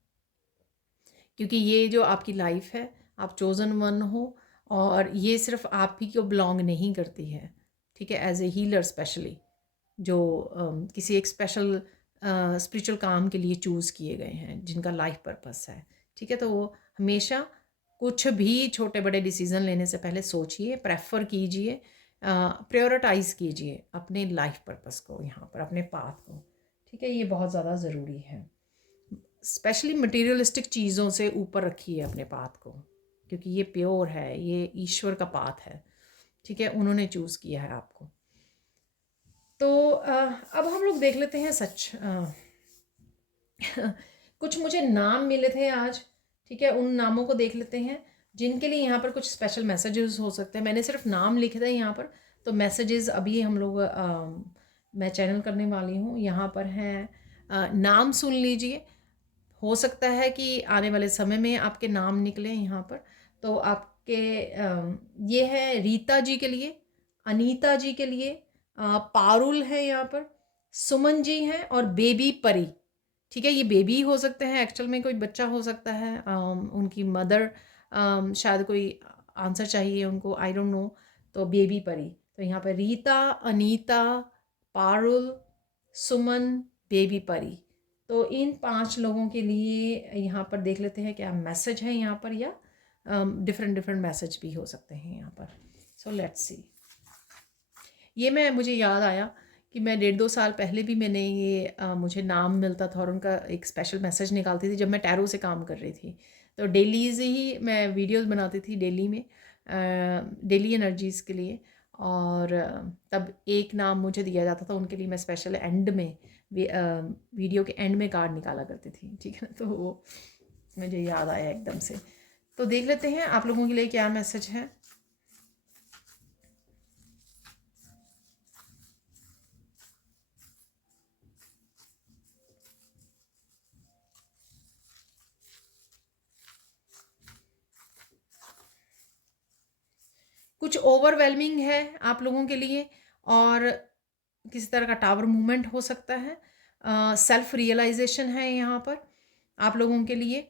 क्योंकि ये जो आपकी लाइफ है, आप चोज़न वन हो, और ये सिर्फ आप ही को बिलोंग नहीं करती है, ठीक है। एज ए हीलर स्पेशली, जो किसी एक स्पेशल स्पिरिचुअल काम के लिए चूज़ किए गए हैं, जिनका लाइफ पर्पस है, ठीक है। तो वो हमेशा कुछ भी छोटे बड़े डिसीज़न लेने से पहले सोचिए, प्रेफर कीजिए, प्रायोरिटाइज़ कीजिए अपने लाइफ पर्पस को, यहाँ पर अपने पाथ को, ठीक है, ये बहुत ज़्यादा ज़रूरी है। स्पेशली मटेरियलिस्टिक चीज़ों से ऊपर रखिए अपने पाथ को, क्योंकि ये प्योर है, ये ईश्वर का पाथ है। ठीक है, उन्होंने चूज़ किया है आपको। तो अब हम लोग देख लेते हैं सच कुछ मुझे नाम मिले थे आज। ठीक है, उन नामों को देख लेते हैं जिनके लिए यहाँ पर कुछ स्पेशल मैसेजेस हो सकते हैं। मैंने सिर्फ नाम लिखे थे यहाँ पर, तो मैसेजेस अभी हम लोग मैं चैनल करने वाली हूँ। यहाँ पर हैं, नाम सुन लीजिए। हो सकता है कि आने वाले समय में आपके नाम निकले यहाँ पर। तो आपके ये है रीता जी के लिए, अनीता जी के लिए, पारुल है यहाँ पर, सुमन जी हैं और बेबी परी। ठीक है, ये बेबी हो सकते हैं, एक्चुअल में कोई बच्चा हो सकता है, उनकी मदर, शायद कोई आंसर चाहिए उनको, आई डोंट नो। तो बेबी परी, तो यहाँ पर रीता, अनीता, पारुल, सुमन, बेबी परी। तो इन 5 लोगों के लिए यहाँ पर देख लेते हैं क्या मैसेज है यहाँ पर, या डिफरेंट डिफरेंट मैसेज भी हो सकते हैं यहाँ पर। So let's see. ये मुझे याद आया कि मैं 1.5-2 साल पहले भी मैंने ये मुझे नाम मिलता था और उनका एक स्पेशल मैसेज निकालती थी जब मैं टैरो से काम कर रही थी। तो डेली से ही मैं वीडियोस बनाती थी डेली में, डेली एनर्जीज़ के लिए। और तब एक नाम मुझे दिया जाता था उनके लिए, मैं स्पेशल एंड में वीडियो के एंड में कार्ड निकाला करती थी। ठीक है ना, तो वो मुझे याद आया एकदम से। तो देख लेते हैं आप लोगों के लिए क्या मैसेज है। कुछ ओवरवेलमिंग है आप लोगों के लिए, और किसी तरह का टावर मूवमेंट हो सकता है। सेल्फ रियलाइजेशन है यहाँ पर आप लोगों के लिए।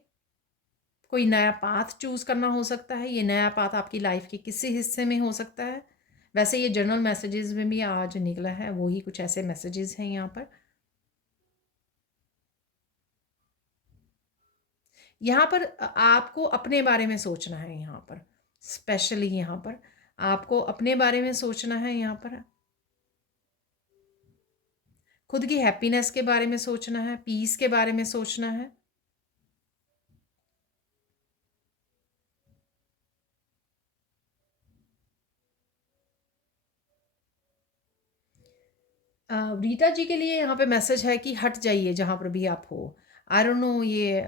कोई नया पाथ चूज़ करना हो सकता है। ये नया पाथ आपकी लाइफ के किसी हिस्से में हो सकता है। वैसे ये जनरल मैसेजेस में भी आज निकला है, वही कुछ ऐसे मैसेजेस हैं यहाँ पर। यहाँ पर आपको अपने बारे में सोचना है। यहाँ पर स्पेशली यहाँ पर आपको अपने बारे में सोचना है। यहाँ पर खुद की हैप्पीनेस के बारे में सोचना है, पीस के बारे में सोचना है। रीटा जी के लिए यहाँ पे मैसेज है कि हट जाइए जहाँ पर भी आप हो। आई डोंट नो ये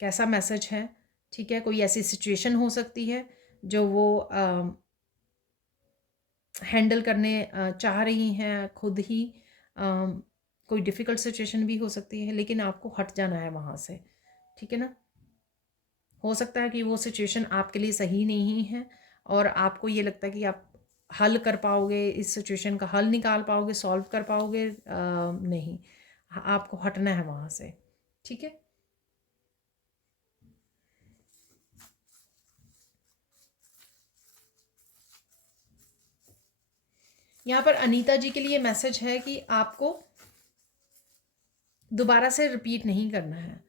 कैसा मैसेज है। ठीक है, कोई ऐसी सिचुएशन हो सकती है जो वो हैंडल करने चाह रही हैं खुद ही। कोई डिफ़िकल्ट सिचुएशन भी हो सकती है, लेकिन आपको हट जाना है वहाँ से। ठीक है ना, हो सकता है कि वो सिचुएशन आपके लिए सही नहीं है और आपको ये लगता है कि आप हल कर पाओगे, इस सिचुएशन का हल निकाल पाओगे, सॉल्व कर पाओगे। नहीं, आपको हटना है वहाँ से। ठीक है, यहाँ पर अनीता जी के लिए मैसेज है कि आपको दोबारा से रिपीट नहीं करना है।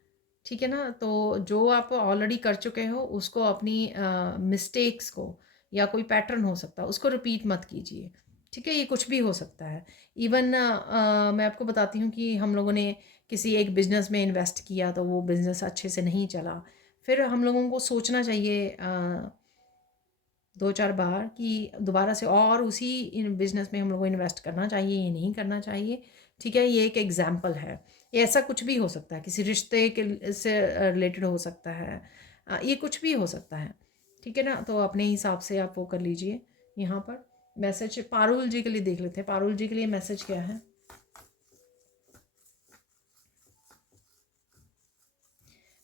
ठीक है ना, तो जो आप ऑलरेडी कर चुके हो उसको, अपनी मिस्टेक्स को, या कोई पैटर्न हो सकता है उसको रिपीट मत कीजिए। ठीक है, ये कुछ भी हो सकता है। इवन मैं आपको बताती हूँ कि हम लोगों ने किसी एक बिज़नेस में इन्वेस्ट किया तो वो बिज़नेस अच्छे से नहीं चला। फिर हम लोगों को सोचना चाहिए 2-4 बार कि दोबारा से और उसी बिज़नेस में हम लोगों को इन्वेस्ट करना चाहिए या नहीं करना चाहिए। ठीक है, ये एक एग्जाम्पल है। ये ऐसा कुछ भी हो सकता है, किसी रिश्ते के से रिलेटेड हो सकता है। ये कुछ भी हो सकता है। ठीक है ना, तो अपने हिसाब से आप वो कर लीजिए। यहाँ पर मैसेज पारुल जी के लिए देख लेते हैं। पारुल जी के लिए मैसेज क्या है।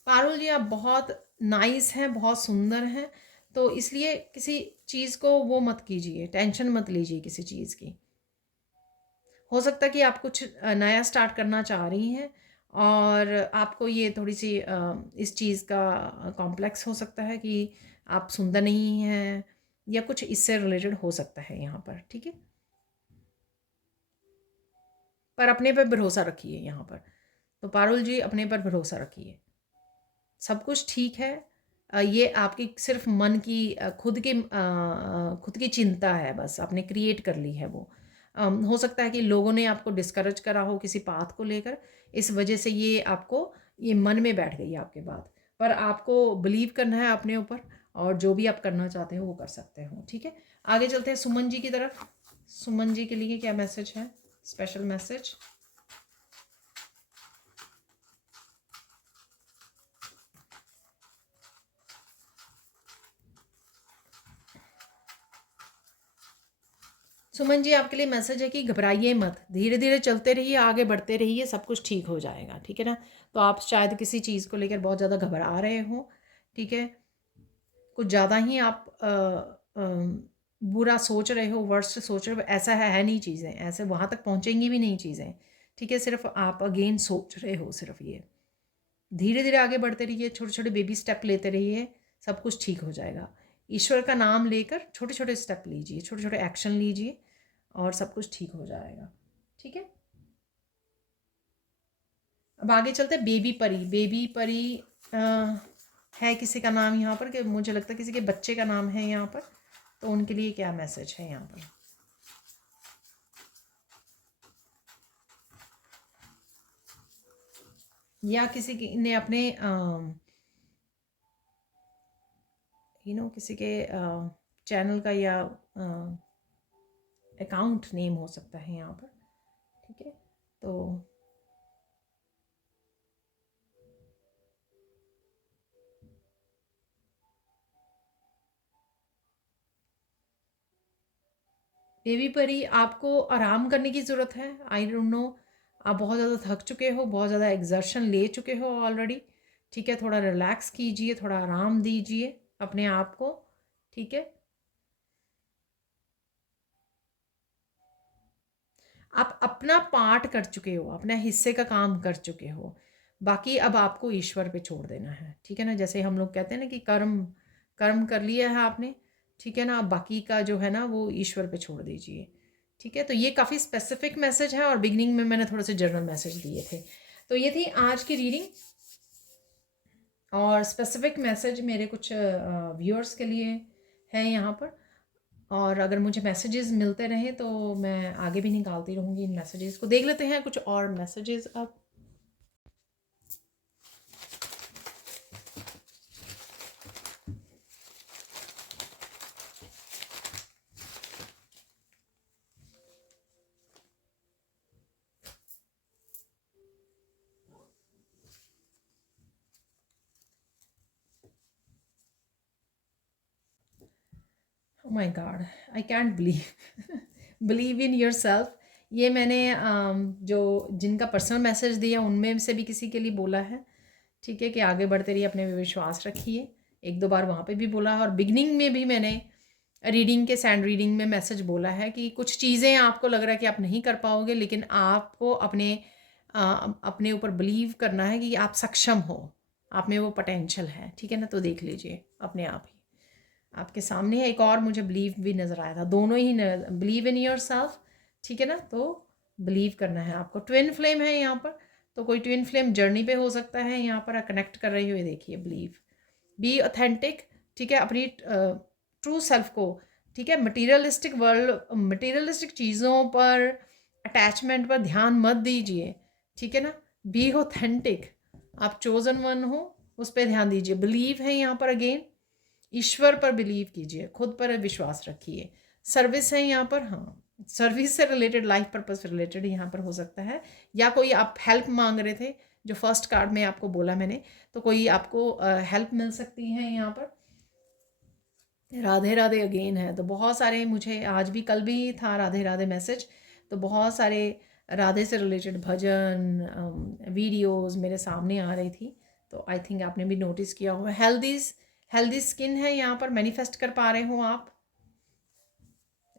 पारुल जी, आप बहुत नाइस हैं, बहुत सुंदर हैं। तो इसलिए किसी चीज़ को वो मत कीजिए, टेंशन मत लीजिए किसी चीज़ की। हो सकता है कि आप कुछ नया स्टार्ट करना चाह रही हैं और आपको ये थोड़ी सी इस चीज़ का कॉम्प्लेक्स हो सकता है कि आप सुंदर नहीं हैं, या कुछ इससे रिलेटेड हो सकता है यहाँ पर। ठीक है, पर अपने पर भरोसा रखिए यहाँ पर। तो पारुल जी, अपने पर भरोसा रखिए, सब कुछ ठीक है। ये आपकी सिर्फ मन की खुद की चिंता है, बस आपने क्रिएट कर ली है वो। हो सकता है कि लोगों ने आपको डिस्करेज करा हो किसी पाथ को लेकर, इस वजह से ये मन में बैठ गई है आपके बात। पर आपको बिलीव करना है अपने ऊपर, और जो भी आप करना चाहते हो वो कर सकते हो। ठीक है, आगे चलते हैं सुमन जी की तरफ। सुमन जी के लिए क्या मैसेज है, स्पेशल मैसेज? सुमन जी, आपके लिए मैसेज है कि घबराइए मत, धीरे धीरे चलते रहिए, आगे बढ़ते रहिए, सब कुछ ठीक हो जाएगा। ठीक है ना? तो आप शायद किसी चीज़ को लेकर बहुत ज़्यादा घबरा रहे हो। ठीक है, कुछ ज़्यादा ही आप बुरा सोच रहे हो, वर्स्ट सोच रहे हो। ऐसा है नहीं चीज़ें, ऐसे वहाँ तक पहुँचेंगी भी नहीं चीज़ें। ठीक है, सिर्फ आप अगेन सोच रहे हो सिर्फ ये। धीरे धीरे आगे बढ़ते रहिए, छोटे छोटे बेबी स्टेप लेते रहिए, सब कुछ ठीक हो जाएगा। ईश्वर का नाम लेकर छोटे छोटे स्टेप लीजिए, छोटे छोटे एक्शन लीजिए, और सब कुछ ठीक हो जाएगा। ठीक है, अब आगे चलते हैं। बेबी परी, बेबी परी है किसी का नाम यहाँ पर, कि मुझे लगता है किसी के बच्चे का नाम है यहाँ पर, तो उनके लिए क्या मैसेज है यहाँ पर? या किसी ने अपने किसी के चैनल का या अकाउंट नेम हो सकता है यहाँ पर। ठीक है, तो बेबी परी, आपको आराम करने की ज़रूरत है। आई डोंट नो, आप बहुत ज़्यादा थक चुके हो, बहुत ज़्यादा एग्जर्शन ले चुके हो ऑलरेडी। ठीक है, थोड़ा रिलैक्स कीजिए, थोड़ा आराम दीजिए अपने आप को। ठीक है, आप अपना पार्ट कर चुके हो, अपने हिस्से का काम कर चुके हो, बाकी अब आपको ईश्वर पे छोड़ देना है। ठीक है ना? जैसे हम लोग कहते हैं ना कि कर्म कर्म कर लिया है आपने। ठीक है ना? अब बाकी का जो है ना वो ईश्वर पे छोड़ दीजिए। ठीक है, तो ये काफ़ी स्पेसिफिक मैसेज है, और बिगनिंग में मैंने थोड़े से जनरल मैसेज दिए थे। तो ये थी आज की रीडिंग, और स्पेसिफिक मैसेज मेरे कुछ व्यूअर्स के लिए है यहाँ पर। और अगर मुझे मैसेजेस मिलते रहें तो मैं आगे भी निकालती रहूँगी इन मैसेजेस को। देख लेते हैं कुछ और मैसेजेस अब। Oh my God, I can't believe believe in yourself। ये मैंने जो जिनका पर्सनल मैसेज दिया उनमें से भी किसी के लिए बोला है। ठीक है, कि आगे बढ़ते रहिए, अपने पे विश्वास रखिए। एक दो बार वहाँ पे भी बोला है, और बिगनिंग में भी मैंने रीडिंग के सैंड रीडिंग में मैसेज बोला है कि कुछ चीज़ें आपको लग रहा है कि आप नहीं कर पाओगे, लेकिन आपको अपने ऊपर बिलीव करना है कि आप सक्षम हो, आप में वो पोटेंशियल है। ठीक है ना? तो देख लीजिए अपने आप ही आपके सामने है। एक और मुझे बिलीव भी नज़र आया था, दोनों ही बिलीव इन योर सेल्फ। ठीक है ना? तो बिलीव करना है आपको। ट्विन फ्लेम है यहाँ पर, तो कोई ट्विन फ्लेम जर्नी पे हो सकता है यहाँ पर, कनेक्ट कर रही हो, ये देखिए। Believe, be authentic. ठीक है, अपनी ट्रू सेल्फ को। ठीक है, मटीरियलिस्टिक वर्ल्ड, मटीरियलिस्टिक चीज़ों पर, अटैचमेंट पर ध्यान मत दीजिए। ठीक है ना? बी ऑथेंटिक, आप चोजन वन हो, उस पर ध्यान दीजिए। बिलीव है यहाँ पर अगेन, ईश्वर पर बिलीव कीजिए, खुद पर विश्वास रखिए। सर्विस है यहाँ पर, हाँ, सर्विस से रिलेटेड, लाइफ पर्पस से रिलेटेड यहाँ पर हो सकता है, या कोई आप हेल्प मांग रहे थे, जो फर्स्ट कार्ड में आपको बोला मैंने, तो कोई आपको हेल्प मिल सकती है यहाँ पर। राधे राधे अगेन है, तो बहुत सारे, मुझे आज भी कल भी था राधे राधे मैसेज, तो बहुत सारे राधे से रिलेटेड भजन वीडियोस मेरे सामने आ रही थी। तो आई थिंक आपने भी नोटिस किया होगा। हेल्दी स्किन है यहाँ पर, मैनिफेस्ट कर पा रहे हो आप,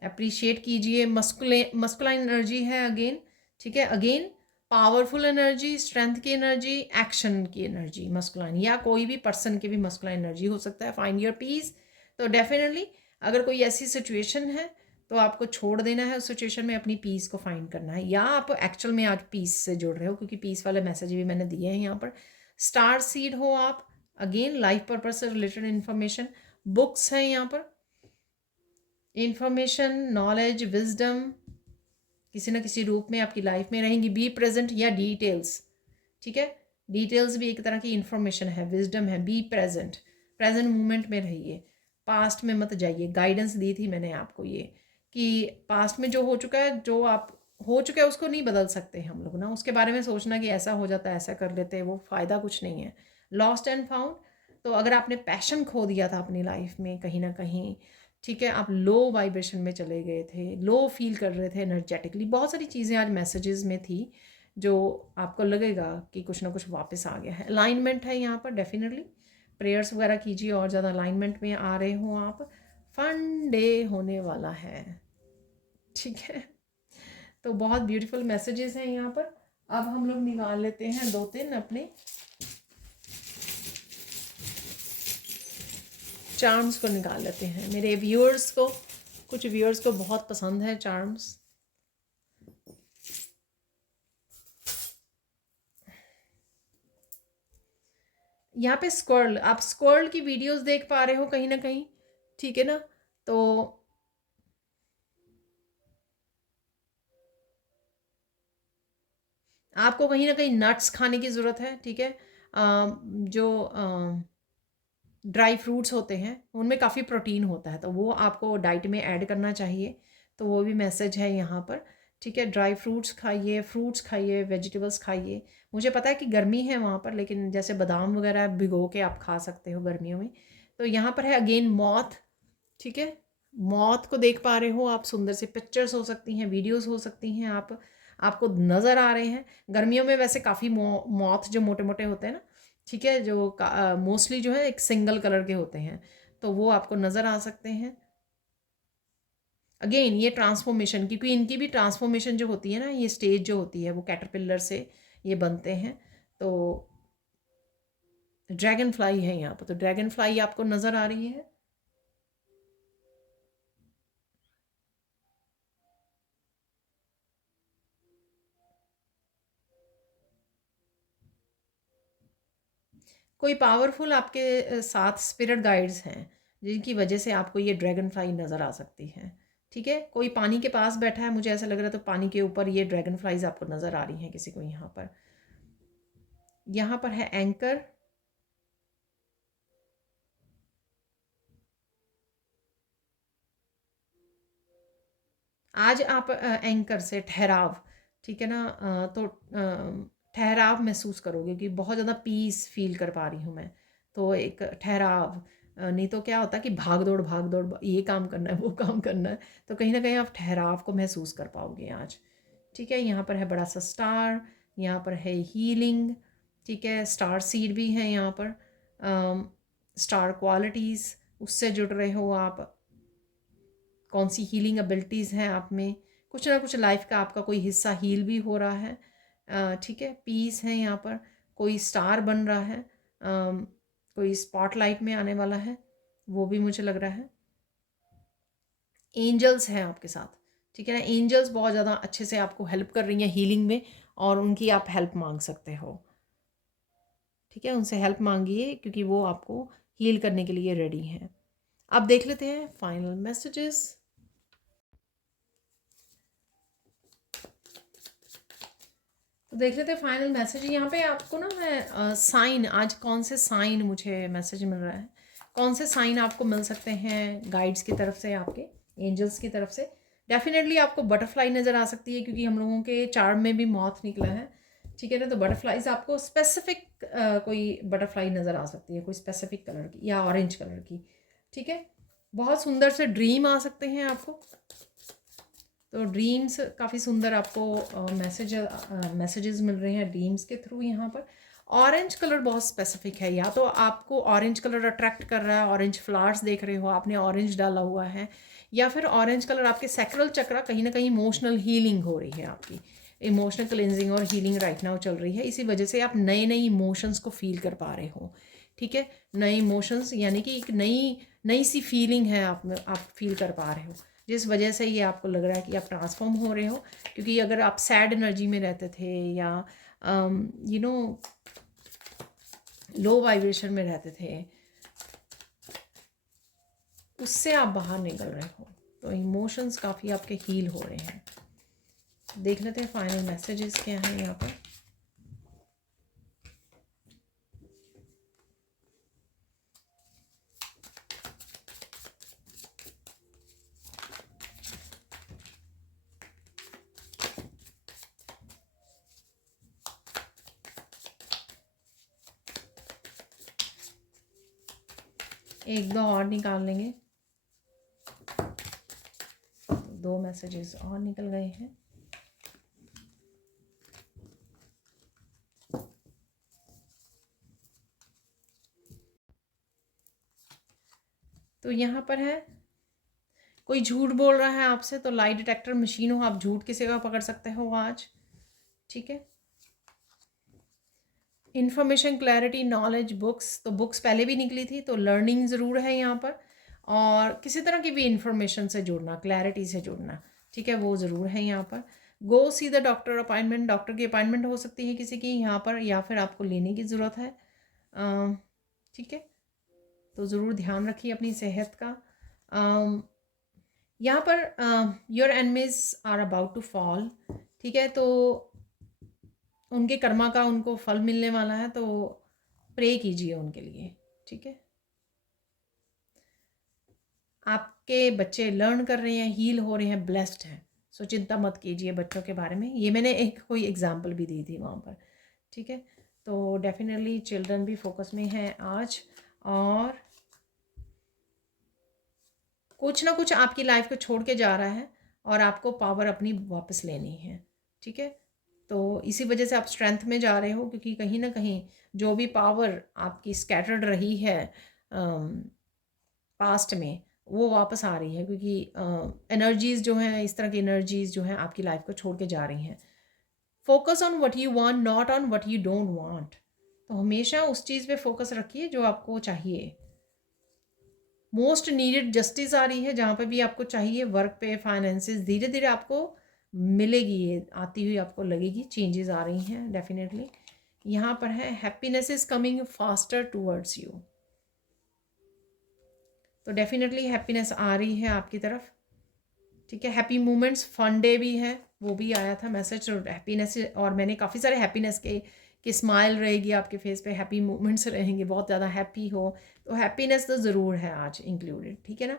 अप्रिशिएट कीजिए। मस्कुलाइन एनर्जी है अगेन। ठीक है, अगेन पावरफुल एनर्जी, स्ट्रेंथ की एनर्जी, एक्शन की एनर्जी, मस्कुलाइन, या कोई भी पर्सन की भी मस्कुलाइन एनर्जी हो सकता है। फाइंड योर पीस, तो डेफिनेटली अगर कोई ऐसी सिचुएशन है तो आपको छोड़ देना है, उस सिचुएशन में अपनी पीस को फाइंड करना है, या आप एक्चुअल में आज पीस से जुड़ रहे हो, क्योंकि पीस वाले मैसेज भी मैंने दिए हैं यहाँ पर। स्टार सीड हो आप, अगेन लाइफ पर्पज से रिलेटेड इन्फॉर्मेशन। बुक्स हैं यहाँ पर, इंफॉर्मेशन, नॉलेज, विजडम, किसी ना किसी रूप में आपकी लाइफ में रहेंगी। बी प्रेजेंट या डिटेल्स, ठीक है, डिटेल्स भी एक तरह की इंफॉर्मेशन है, विजडम है। बी प्रेजेंट, प्रेजेंट मोमेंट में रहिए, पास्ट में मत जाइए। गाइडेंस दी थी मैंने आपको ये कि पास्ट में जो हो चुका है, जो आप हो चुका है उसको नहीं बदल सकते हम लोग ना। उसके बारे में सोचना कि ऐसा हो जाता है, ऐसा कर लेते, वो फ़ायदा कुछ नहीं है। लॉस्ट एंड फाउंड, तो अगर आपने पैशन खो दिया था अपनी लाइफ में कहीं ना कहीं, ठीक है, आप लो वाइब्रेशन में चले गए थे, लो फील कर रहे थे एनर्जेटिकली, बहुत सारी चीज़ें आज मैसेजेस में थी जो आपको लगेगा कि कुछ ना कुछ वापस आ गया है। अलाइनमेंट है यहाँ पर डेफिनेटली, प्रेयर्स वगैरह कीजिए और ज़्यादा अलाइनमेंट में आ रहे हो आप। फन डे होने वाला है, ठीक है। तो बहुत ब्यूटीफुल मैसेजेस हैं यहाँ पर। अब हम लोग निकाल लेते हैं 2-3 अपने चार्म्स को निकाल लेते हैं। मेरे व्यूअर्स को, कुछ व्यूअर्स को बहुत पसंद है चार्म्स। यहाँ पे स्क्वर्ल, आप स्क्वर्ल की वीडियोस देख पा रहे हो कहीं ना कहीं, ठीक है ना। तो आपको कहीं ना कहीं नट्स खाने की ज़रूरत है, ठीक है। जो ड्राई फ्रूट्स होते हैं उनमें काफ़ी प्रोटीन होता है, तो वो आपको डाइट में ऐड करना चाहिए। तो वो भी मैसेज है यहाँ पर, ठीक है। ड्राई फ्रूट्स खाइए, फ्रूट्स खाइए, वेजिटेबल्स खाइए। मुझे पता है कि गर्मी है वहाँ पर, लेकिन जैसे बादाम वगैरह भिगो के आप खा सकते हो गर्मियों में। तो यहाँ पर है अगेन मॉथ, ठीक है। मौत को देख पा रहे हो आप, सुंदर से पिक्चर्स हो सकती हैं, वीडियोस हो सकती हैं, आप आपको नज़र आ रहे हैं। गर्मियों में वैसे काफ़ी मौत जो मोटे मोटे होते हैं ना, ठीक है, जो मोस्टली जो है एक सिंगल कलर के होते हैं, तो वो आपको नज़र आ सकते हैं। अगेन ये ट्रांसफॉर्मेशन, क्योंकि इनकी भी ट्रांसफॉर्मेशन जो होती है ना, ये स्टेज जो होती है वो कैटरपिलर से ये बनते हैं। तो ड्रैगन फ्लाई है यहाँ पर, तो ड्रैगन फ्लाई आपको नज़र आ रही है। कोई पावरफुल आपके साथ स्पिरिट गाइड्स हैं जिनकी वजह से आपको ये ड्रैगन फ्लाई नज़र आ सकती है, ठीक है। कोई पानी के पास बैठा है, मुझे ऐसा लग रहा है, तो पानी के ऊपर ये ड्रैगन फ्लाइज आपको नज़र आ रही हैं किसी को यहाँ पर। यहाँ पर है एंकर, आज आप एंकर से ठहराव, ठीक है ना, तो ठहराव महसूस करोगे कि बहुत ज़्यादा पीस फील कर पा रही हूँ मैं। तो एक ठहराव, नहीं तो क्या होता है कि भाग दौड़, ये काम करना है, वो काम करना है, तो कहीं ना कहीं आप ठहराव को महसूस कर पाओगे आज, ठीक है। यहाँ पर है बड़ा सा स्टार, यहाँ पर है हीलिंग, ठीक है। स्टार सीड भी है यहाँ पर, स्टार क्वालिटीज़, उससे जुड़ रहे हो आप। कौन सी हीलिंग एबिलिटीज़ हैं आप में, कुछ ना कुछ लाइफ का आपका कोई हिस्सा हील भी हो रहा है, ठीक है। पीस है यहाँ पर, कोई स्टार बन रहा है, कोई स्पॉटलाइट में आने वाला है, वो भी मुझे लग रहा है। एंजल्स हैं आपके साथ, ठीक है ना। एंजल्स बहुत ज़्यादा अच्छे से आपको हेल्प कर रही हैं हीलिंग में, और उनकी आप हेल्प मांग सकते हो, ठीक है। उनसे हेल्प मांगिए क्योंकि वो आपको हील करने के लिए रेडी हैं। अब देख लेते हैं फाइनल मैसेजेस। तो देख लेते हैं फाइनल मैसेज। यहाँ पे आपको ना मैं साइन, आज कौन से साइन मुझे मैसेज मिल रहा है, कौन से साइन आपको मिल सकते हैं गाइड्स की तरफ से, आपके एंजल्स की तरफ से। डेफिनेटली आपको बटरफ्लाई नज़र आ सकती है क्योंकि हम लोगों के चार्म में भी मॉथ निकला है, ठीक है ना। तो बटरफ्लाइज आपको स्पेसिफिक कोई बटरफ्लाई नज़र आ सकती है, कोई स्पेसिफिक कलर की या ऑरेंज कलर की, ठीक है। बहुत सुंदर से ड्रीम आ सकते हैं आपको, तो ड्रीम्स काफ़ी सुंदर आपको मैसेजेस मिल रहे हैं ड्रीम्स के थ्रू। यहाँ पर ऑरेंज कलर बहुत स्पेसिफिक है, या तो आपको ऑरेंज कलर अट्रैक्ट कर रहा है, ऑरेंज फ्लावर्स देख रहे हो आपने, ऑरेंज डाला हुआ है, या फिर ऑरेंज कलर आपके सैक्रल चक्र, कहीं ना कहीं इमोशनल हीलिंग हो रही है आपकी, इमोशनल क्लिनजिंग और हीलिंग राइट नाउ चल रही है। इसी वजह से आप नए नए इमोशंस को फील कर पा रहे हो, ठीक है। नए इमोशंस यानी कि एक नई नई सी फीलिंग है आप में, आप फील कर पा रहे हो, जिस वजह से ये आपको लग रहा है कि आप ट्रांसफॉर्म हो रहे हो। क्योंकि अगर आप सैड एनर्जी में रहते थे या यू नो लो वाइब्रेशन में रहते थे, उससे आप बाहर निकल रहे हो, तो इमोशंस काफ़ी आपके हील हो रहे हैं। देख लेते हैं फाइनल मैसेजेस क्या हैं यहाँ पर। एक दो और निकाल लेंगे। तो 2 मैसेजेस और निकल गए हैं। तो यहाँ पर है कोई झूठ बोल रहा है आपसे, तो लाई डिटेक्टर मशीन हो, आप झूठ किसी का पकड़ सकते हो आज। ठीक है। इंफॉर्मेशन, क्लैरिटी, नॉलेज, बुक्स, तो बुक्स पहले भी निकली थी, तो लर्निंग ज़रूर है यहाँ पर। और किसी तरह की भी इंफॉर्मेशन से जुड़ना, क्लैरिटी से जुड़ना, ठीक है, वो ज़रूर है यहाँ पर। Go see the doctor, appointment, doctor की अपॉइंटमेंट हो सकती है किसी की यहाँ पर, या फिर आपको लेने की ज़रूरत है। ठीक है, तो ज़रूर ध्यान रखिए अपनी सेहत का। यहाँ पर your enemies are about to fall, ठीक है, तो उनके कर्मा का उनको फल मिलने वाला है, तो प्रे कीजिए उनके लिए। ठीक है, आपके बच्चे लर्न कर रहे हैं, हील हो रहे हैं, ब्लेस्ड हैं, सो चिंता मत कीजिए बच्चों के बारे में। ये मैंने एक कोई एग्जांपल भी दी थी वहाँ पर। ठीक है, तो डेफिनेटली चिल्ड्रन भी फोकस में है आज, और कुछ ना कुछ आपकी लाइफ को छोड़ के जा रहा है और आपको पावर अपनी वापस लेनी है। ठीक है, तो इसी वजह से आप स्ट्रेंथ में जा रहे हो, क्योंकि कहीं ना कहीं जो भी पावर आपकी स्कैटर्ड रही है पास्ट में, वो वापस आ रही है, क्योंकि एनर्जीज़ जो हैं, इस तरह की एनर्जीज़ जो हैं आपकी लाइफ को छोड़ के जा रही हैं। Focus on what you want, not on what you don't want. तो हमेशा उस चीज़ पे फोकस रखिए जो आपको चाहिए। मोस्ट नीडेड जस्टिस आ रही है, जहाँ पे भी आपको चाहिए, वर्क पे, फाइनेंसेस, धीरे धीरे आपको मिलेगी, ये आती हुई आपको लगेगी, चेंजेस आ रही हैं डेफिनेटली। यहाँ पर है happiness is coming faster towards you, तो डेफिनेटली हैप्पीनेस आ रही है आपकी तरफ। ठीक है, हैप्पी मोमेंट्स, फन डे भी है, वो भी आया था मैसेज, हैप्पीनेस, और मैंने काफ़ी सारे हैप्पीनेस के कि स्माइल रहेगी आपके फेस पे, हैप्पी मोमेंट्स रहेंगे, बहुत ज़्यादा हैप्पी हो, तो हैप्पीनेस तो ज़रूर है आज इंक्लूडेड। ठीक है ना,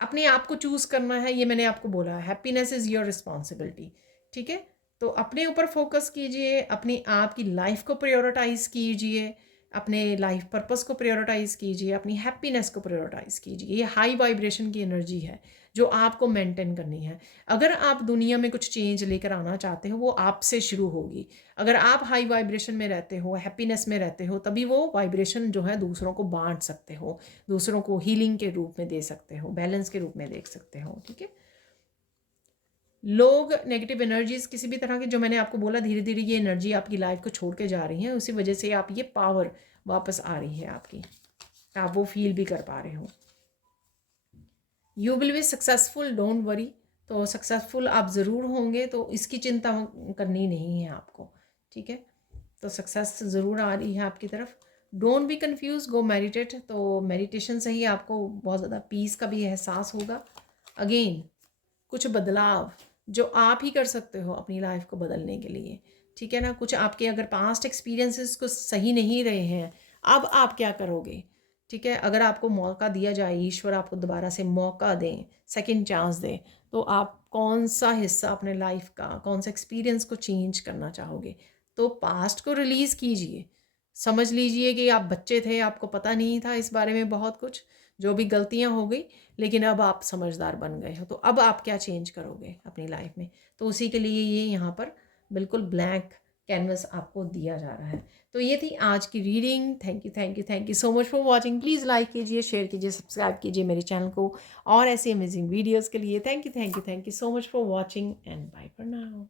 अपने आप को चूज़ करना है, ये मैंने आपको बोला, हैप्पीनेस इज़ योर रिस्पॉन्सिबिलिटी। ठीक है, तो अपने ऊपर फोकस कीजिए, अपनी आप की लाइफ को प्रायोरिटाइज़ कीजिए, अपने लाइफ पर्पस को प्रायोरिटाइज़ कीजिए, अपनी हैप्पीनेस को प्रायोरिटाइज़ कीजिए। ये हाई वाइब्रेशन की एनर्जी है जो आपको मेंटेन करनी है। अगर आप दुनिया में कुछ चेंज लेकर आना चाहते हो, वो आपसे शुरू होगी। अगर आप हाई वाइब्रेशन में रहते हो, हैप्पीनेस में रहते हो, तभी वो वाइब्रेशन जो है दूसरों को बांट सकते हो, दूसरों को हीलिंग के रूप में दे सकते हो, बैलेंस के रूप में देख सकते हो। ठीक है, लोग नेगेटिव एनर्जीज किसी भी तरह की, जो मैंने आपको बोला, धीरे धीरे ये एनर्जी आपकी लाइफ को छोड़ के जा रही है, उसी वजह से आप ये पावर वापस आ रही है आपकी, आप वो फील भी कर पा रहे हो। You will be successful, don't worry, तो सक्सेसफुल आप ज़रूर होंगे, तो इसकी चिंता करनी नहीं है आपको। ठीक है, तो सक्सेस ज़रूर आ रही है आपकी तरफ। Don't be confuse, go meditate, तो मेडिटेशन से ही आपको बहुत ज़्यादा पीस का भी एहसास होगा। अगेन कुछ बदलाव जो आप ही कर सकते हो अपनी लाइफ को बदलने के लिए। ठीक है ना, कुछ आपके अगर पास्ट एक्सपीरियंसेस कुछ सही नहीं रहे हैं, अब आप क्या करोगे। ठीक है, अगर आपको मौका दिया जाए, ईश्वर आपको दोबारा से मौका दें, सेकंड चांस दें, तो आप कौन सा हिस्सा अपने लाइफ का, कौन सा एक्सपीरियंस को चेंज करना चाहोगे। तो पास्ट को रिलीज़ कीजिए, समझ लीजिए कि आप बच्चे थे, आपको पता नहीं था इस बारे में बहुत कुछ, जो भी गलतियां हो गई, लेकिन अब आप समझदार बन गए हो, तो अब आप क्या चेंज करोगे अपनी लाइफ में। तो उसी के लिए ये यहाँ पर बिल्कुल ब्लैंक कैनवस आपको दिया जा रहा है। तो ये थी आज की reading. Thank you, thank you, thank you so much for watching. Please like कीजिए, शेयर कीजिए, सब्सक्राइब कीजिए मेरे चैनल को और ऐसे अमेजिंग वीडियोज़ के लिए। Thank you, thank you, thank you so much for watching and bye for now.